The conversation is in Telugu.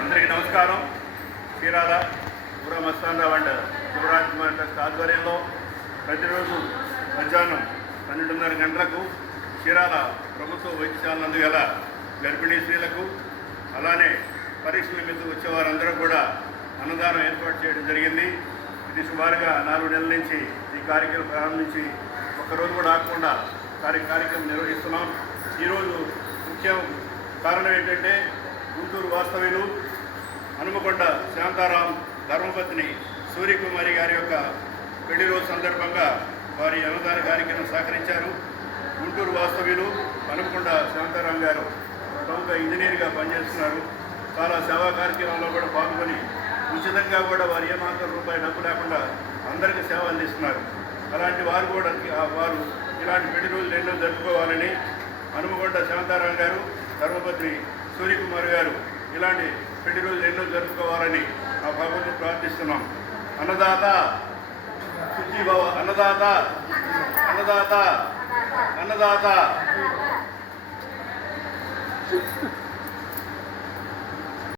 అందరికీ నమస్కారం. శ్రీరాధ పురా మస్తానరావు అండ్ శివరాజ్ కుమార్ ట్రస్ట్ ఆధ్వర్యంలో ప్రతిరోజు మధ్యాహ్నం పన్నెండున్నర గంటలకు చీరాల ప్రభుత్వ వైద్యశాల నందు గల గర్భిణీ స్త్రీలకు అలానే పరీక్షల మీద వచ్చే వారందరూ కూడా అన్నదానం ఏర్పాటు చేయడం జరిగింది. ఇది సుమారుగా నాలుగు నెలల నుంచి ఈ కార్యక్రమం ప్రారంభించి ఒక్కరోజు కూడా ఆగకుండా కార్య కార్యక్రమం నిర్వహిస్తున్నాం ఈరోజు ముఖ్య కారణం ఏంటంటే గుంటూరు వాస్తవ్యులు హనుమకొండ శాంతారాం ధర్మపత్ని సూర్యకుమారి గారి యొక్క పెళ్ళి రోజు సందర్భంగా వారి అన్నదాన కార్యక్రమం సహకరించారు. గుంటూరు వాస్తవ్యులు హనుమకొండ శాంతారాం గారు ప్రముఖ ఇంజనీర్గా పనిచేస్తున్నారు. చాలా సేవా కార్యక్రమాల్లో కూడా పాల్గొని ఉచితంగా కూడా వారు ఏమాత్రం రూపాయి డబ్బు లేకుండా అందరికీ సేవ అందిస్తున్నారు. అలాంటి వారు కూడా వారు ఇలాంటి పెళ్ళి రోజులు ఎన్నో జరుపుకోవాలని హనుమకొండ శాంతారాం గారు ధర్మపత్ని సూర్యకుమార్ గారు ఇలాంటి పెళ్ళి రోజులు ఎన్నో జరుపుకోవాలని ఆ భగవంతుని ప్రార్థిస్తున్నాం. అన్నదాత సుఖీభవ అన్నదాత అన్నదాత అన్నదాత.